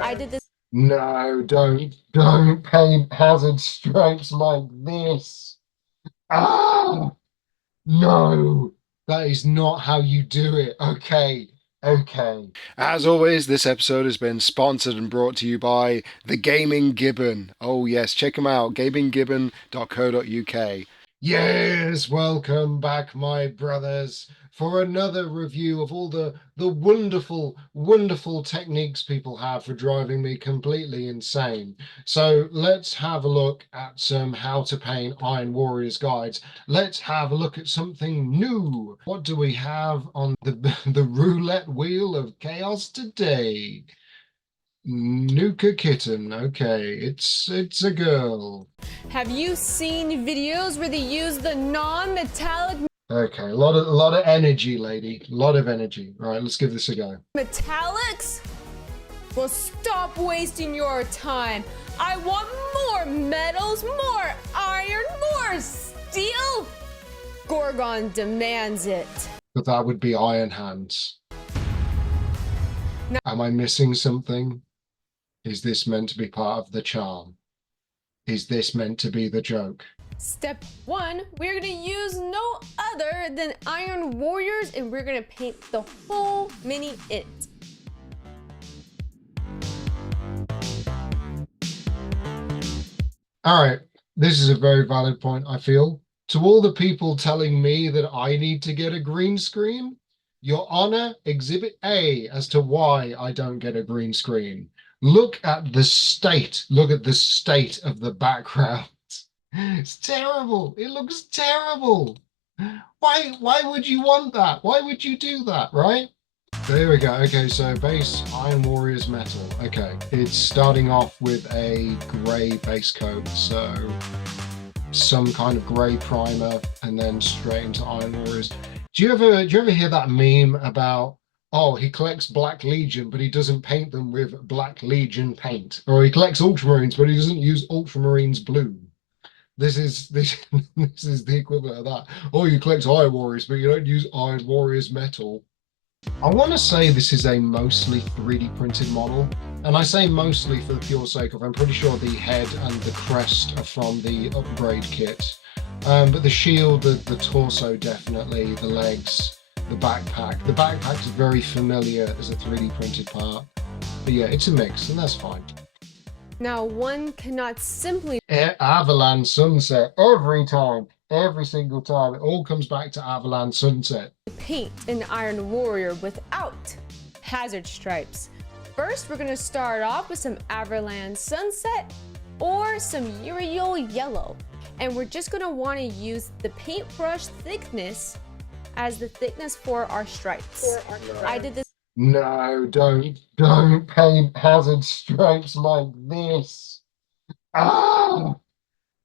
I did this. No, don't paint hazard stripes like this. Ah, no, that is not how you do it. Okay, okay. As always, this episode has been sponsored and brought to you by the Gaming Gibbon. Oh yes, check them out, gaminggibbon.co.uk. Yes, welcome back, my brothers, for another review of all the wonderful, wonderful techniques people have for driving me completely insane. So let's have a look at some how to paint Iron Warriors guides. Let's have a look at something new. What do we have on the roulette wheel of chaos today? Nuka Kitten. Okay, it's a girl. Have you seen videos where they use the non-metallic Okay, a lot of energy, lady. A lot of energy. All right, let's give this a go. metallics? Well, stop wasting your time. I want more metals, more iron, more steel. Gorgon demands it. But that would be Iron Hands. No. Am I missing something? Is this meant to be part of the charm? Is this meant to be the joke? Step 1, we're gonna use no other than Iron Warriors, and we're gonna paint the whole mini it. All right, this is a very valid point, I feel. To all the people telling me that I need to get a green screen, Your Honor, Exhibit A as to why I don't get a green screen. Look at the state. Look at the state of the background. It's terrible. It looks terrible. Why would you want that? Why would you do that, right? There we go. Okay, so base Iron Warriors metal. Okay, it's starting off with a grey base coat, so some kind of grey primer, and then straight into Iron Warriors. Do you ever hear that meme about, oh, he collects Black Legion, but he doesn't paint them with Black Legion paint, or he collects Ultramarines, but he doesn't use Ultramarines blue? This is this is the equivalent of that. Oh, you collect Iron Warriors, but you don't use Iron Warriors metal. I want to say this is a mostly 3D printed model, and I say mostly for the pure sake of I'm pretty sure the head and the crest are from the upgrade kit. But the shield, the torso definitely, the legs, the backpack. The backpack is very familiar as a 3D printed part. But yeah, it's a mix, and that's fine. Now, one cannot simply Avalanche Sunset every time, every single time. It all comes back to Avalanche Sunset. paint an Iron Warrior without hazard stripes. First, we're gonna start off with some Avalanche Sunset or some Uriel Yellow. And we're just gonna wanna use the paintbrush thickness as the thickness for our stripes. I did this. No, don't paint hazard stripes like this. Ah,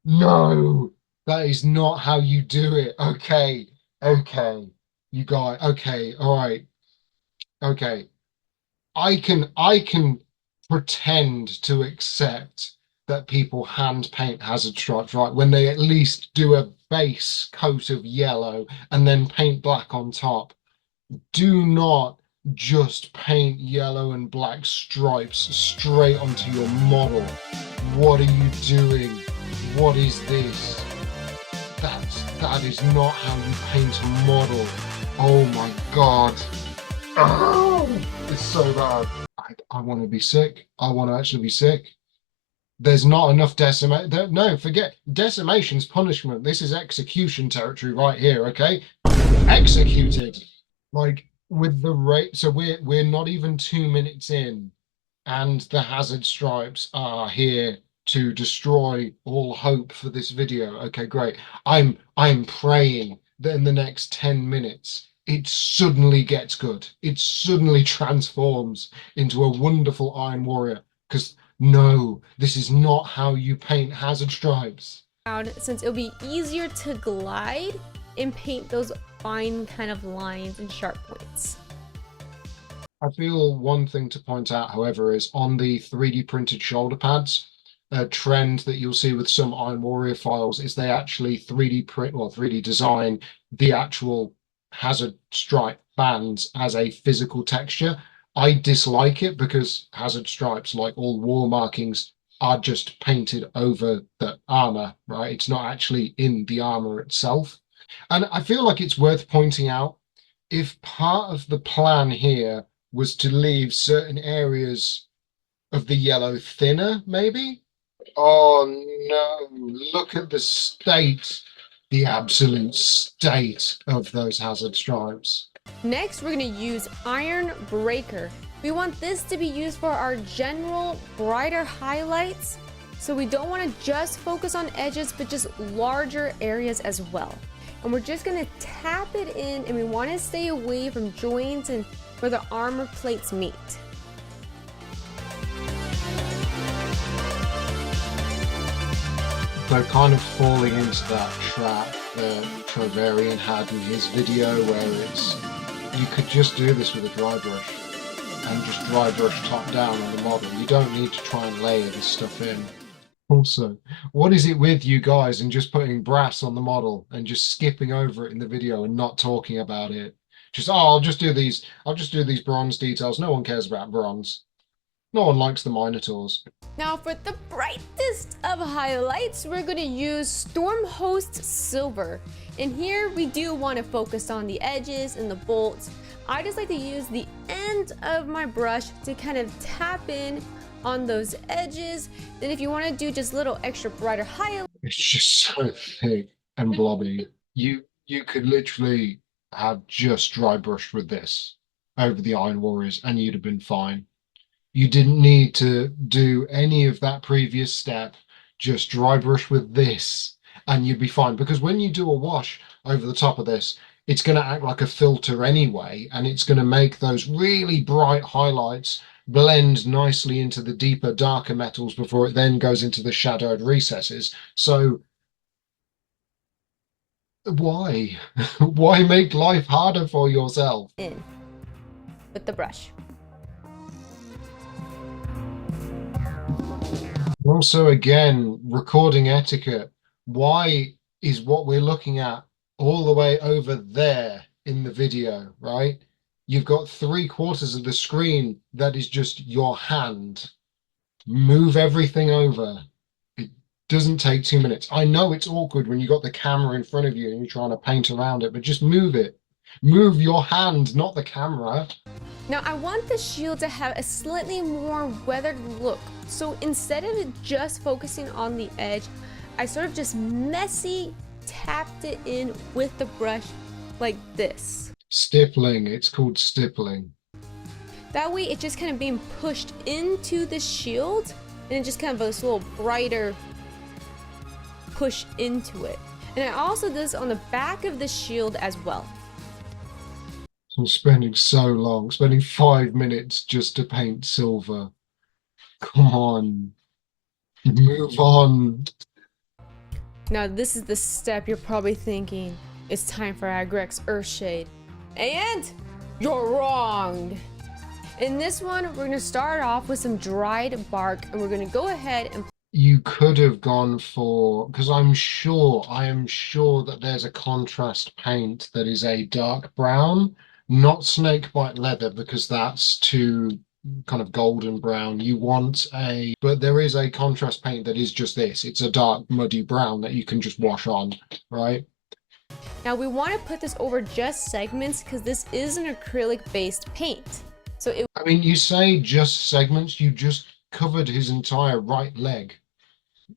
no, that is not how you do it. Okay, you guys. Okay, all right, okay. I can pretend to accept that people hand paint hazard stripes, right? When they at least do a base coat of yellow and then paint black on top. Do not just paint yellow and black stripes straight onto your model. What are you doing? What is this? That is not how you paint a model. Oh my god. Oh, it's so bad. I want to be sick. I want to actually be sick. There's not enough decimate. No, forget decimation's punishment. This is execution territory right here. Okay, executed. Like with the rate, so we're not even 2 minutes in, and the hazard stripes are here to destroy all hope for this video. Okay, great. I'm praying that in the next 10 minutes it suddenly gets good. It suddenly transforms into a wonderful Iron Warrior. Because no, this is not how you paint hazard stripes. Since it'll be easier to glide and paint those fine kind of lines and sharp points. I feel one thing to point out, however, is on the 3D printed shoulder pads, a trend that you'll see with some Iron Warrior files is they actually 3D print or 3D design the actual hazard stripe bands as a physical texture. I dislike it because hazard stripes, like all war markings, are just painted over the armor, right? It's not actually in the armor itself. And I feel like it's worth pointing out, if part of the plan here was to leave certain areas of the yellow thinner, maybe. Oh no, look at the state, the absolute state of those hazard stripes. Next, we're gonna use Iron Breaker. We want this to be used for our general brighter highlights. So we don't wanna just focus on edges, but just larger areas as well. And we're just gonna tap it in, and we wanna stay away from joints and where the armor plates meet. So kind of falling into that trap that Trovarian had in his video, where it's, you could just do this with a dry brush and just dry brush top down on the model. You don't need to try and layer this stuff in. Also, what is it with you guys and just putting brass on the model and just skipping over it in the video and not talking about it? Just, oh, I'll just do these bronze details. No one cares about bronze. No one likes the Minotaurs. Now for the brightest of highlights, we're gonna use Stormhost Silver. And here we do want to focus on the edges and the bolts. I just like to use the end of my brush to kind of tap in on those edges. Then if you want to do just little extra brighter highlights. It's just so thick and blobby. You could literally have just dry brushed with this over the Iron Warriors and you'd have been fine. You didn't need to do any of that previous step. Just dry brush with this and you'd be fine. Because when you do a wash over the top of this, it's going to act like a filter anyway, and it's going to make those really bright highlights blend nicely into the deeper, darker metals before it then goes into the shadowed recesses. So why? Why make life harder for yourself? In with the brush. Also, again, recording etiquette. Why is what we're looking at all the way over there in the video, right? You've got 3/4 of the screen that is just your hand. Move everything over. It doesn't take 2 minutes. I know it's awkward when you got the camera in front of you and you're trying to paint around it, but just move it. Move your hand, not the camera. Now I want the shield to have a slightly more weathered look. So instead of just focusing on the edge, I sort of just messy tapped it in with the brush like this. Stippling, it's called stippling. That way it's just kind of being pushed into the shield, and it just kind of a little brighter push into it. And I also do this on the back of the shield as well. I'm spending so long, spending 5 minutes just to paint silver. Come on, move on. Now this is the step you're probably thinking, it's time for Agrex Earthshade. And you're wrong. In this one, we're gonna start off with some dried bark, and we're gonna go ahead and You could have gone for, because I am sure that there's a contrast paint that is a dark brown, not snakebite leather, because that's too kind of golden brown. You want but there is a contrast paint that is just this. It's a dark muddy brown that you can just wash on, right? Now we want to put this over just segments because this is an acrylic based paint. So I mean, you say just segments, you just covered his entire right leg.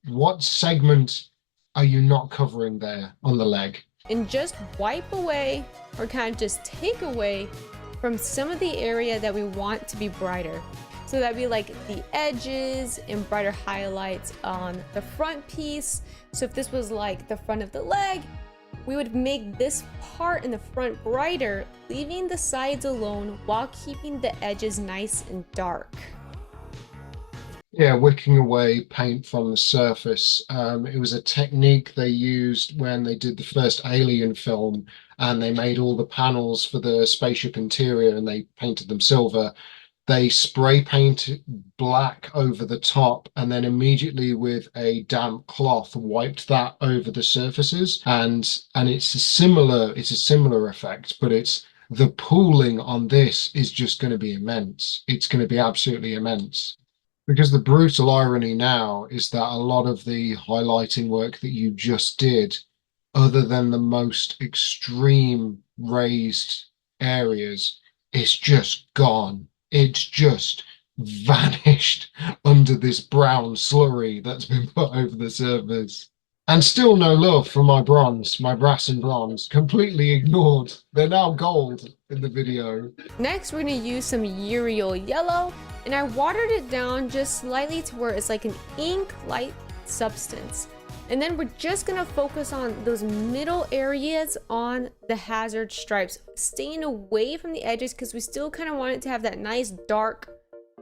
What segment are you not covering there on the leg? And just wipe away or kind of just take away from some of the area that we want to be brighter. So that'd be like the edges and brighter highlights on the front piece. So if this was like the front of the leg, we would make this part in the front brighter, leaving the sides alone while keeping the edges nice and dark. Yeah, wicking away paint from the surface. It was a technique they used when they did the first Alien film, and they made all the panels for the spaceship interior and they painted them silver. They spray painted black over the top and then immediately with a damp cloth wiped that over the surfaces, and it's a similar effect, but it's the pooling on this is just going to be immense. It's going to be absolutely immense. Because the brutal irony now is that a lot of the highlighting work that you just did, other than the most extreme raised areas, it's just gone. It's just vanished under this brown slurry that's been put over the surface. And still no love for my bronze, my brass and bronze, completely ignored. They're now gold in the video. Next, we're gonna use some Uriel yellow, and I watered it down just slightly to where it's like an ink-like substance. And then we're just gonna focus on those middle areas on the hazard stripes, staying away from the edges because we still kind of want it to have that nice dark,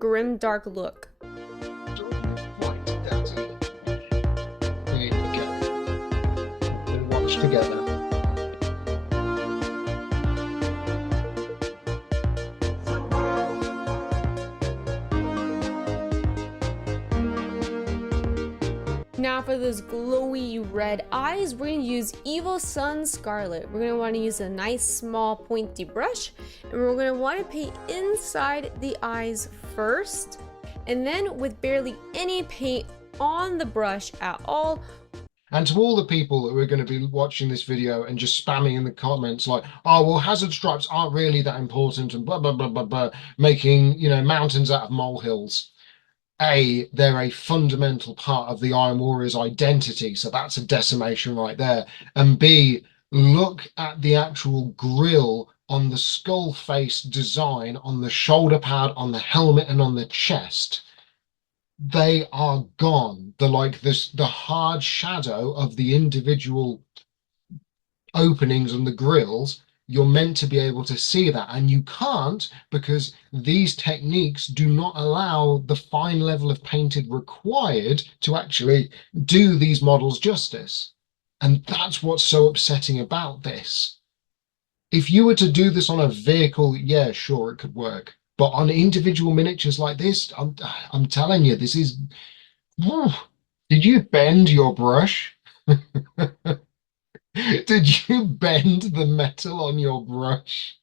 grim dark look. Right, that's it. There you go. We'll watch together. Now for those glowy red eyes, we're gonna use Evil Sun Scarlet. We're gonna wanna use a nice small pointy brush, and we're gonna wanna paint inside the eyes first, and then with barely any paint on the brush at all. And to all the people who are going to be watching this video and just spamming in the comments like, oh, well, hazard stripes aren't really that important and blah, blah, blah, blah, blah, making, you know, mountains out of molehills. A, they're a fundamental part of the Iron Warrior's identity, so that's a decimation right there. And B, look at the actual grill on the skull face design, on the shoulder pad, on the helmet, and on the chest. They are gone. The hard shadow of the individual openings and the grills, you're meant to be able to see that, and you can't because these techniques do not allow the fine level of painted required to actually do these models justice. And that's what's so upsetting about this. If you were to do this on a vehicle, yeah, sure, it could work. But on individual miniatures like this, I'm telling you, this is... Did you bend your brush? Did you bend the metal on your brush?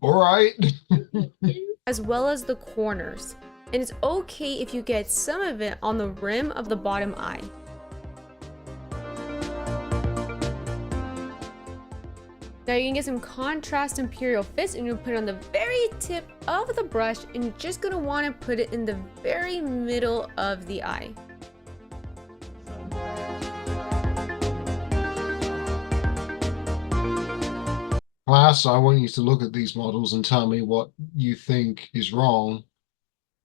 All right. As well as the corners. And it's okay if you get some of it on the rim of the bottom eye. Now you can get some contrast Imperial Fist and you'll put it on the very tip of the brush, and you're just gonna wanna put it in the very middle of the eye. Class, I want you to look at these models and tell me what you think is wrong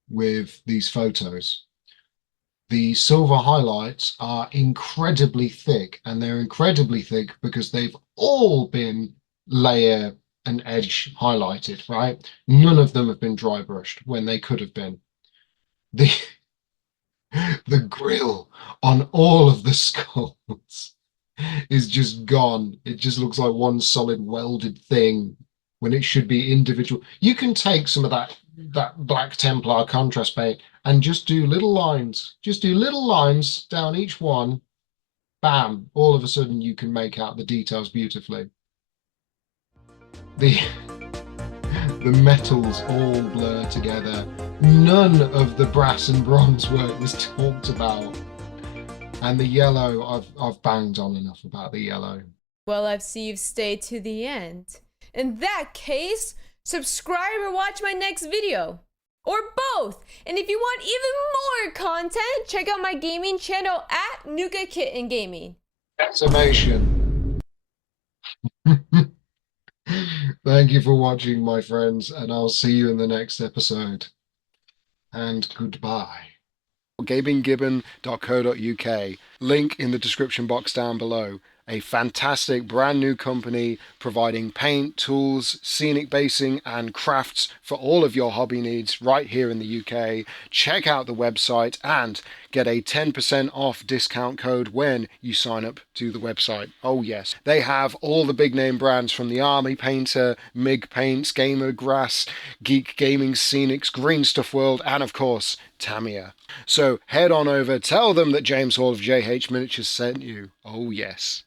with these photos. The silver highlights are incredibly thick, and they're incredibly thick because they've all been layer and edge highlighted, right? None of them have been dry brushed when they could have been. The the grill on all of the skulls is just gone. It just looks like one solid welded thing when it should be individual. You can take some of that black Templar contrast paint and just do little lines. Just do little lines down each one. Bam! All of a sudden you can make out the details beautifully. The metals all blur together. None of the brass and bronze work was talked about. And the yellow, I've banged on enough about the yellow. Well, I've seen you've stayed to the end. In that case, subscribe or watch my next video. Or both. And if you want even more content, check out my gaming channel at Nuka Kitten Gaming. Decimation. Thank you for watching, my friends, and I'll see you in the next episode. And goodbye. gaminggibbon.co.uk. Link in the description box down below. A fantastic brand new company providing paint, tools, scenic basing and crafts for all of your hobby needs right here in the UK. Check out the website and get a 10% off discount code when you sign up to the website. Oh yes, they have all the big name brands from the Army Painter, MIG Paints, Gamer Grass, Geek Gaming Scenics, Green Stuff World, and of course Tamiya. So head on over, tell them that James Hall of JH Miniatures sent you. Oh yes.